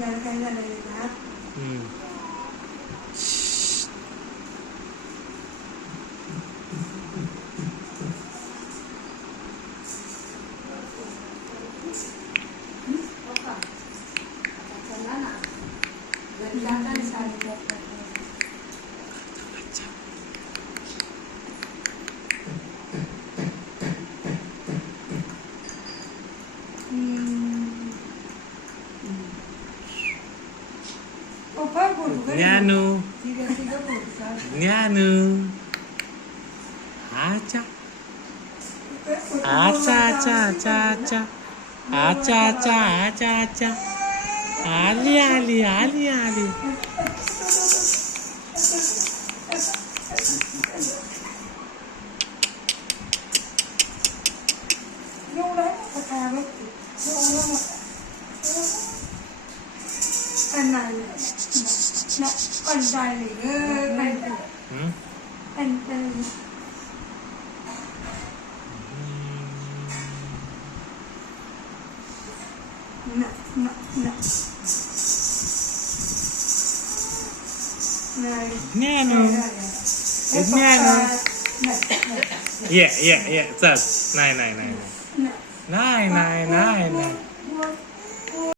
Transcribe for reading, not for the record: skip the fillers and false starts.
याला काय झालं ना चला ना घरी जाताना साडी ज्ञानू ज्ञानू आचा आचा आचा आचा आचा आचा आचा आचा आचा आली आली आली आली ज्ञानू ज्ञानू ये चल नाही नाही नाही नाही नाही नाही नाही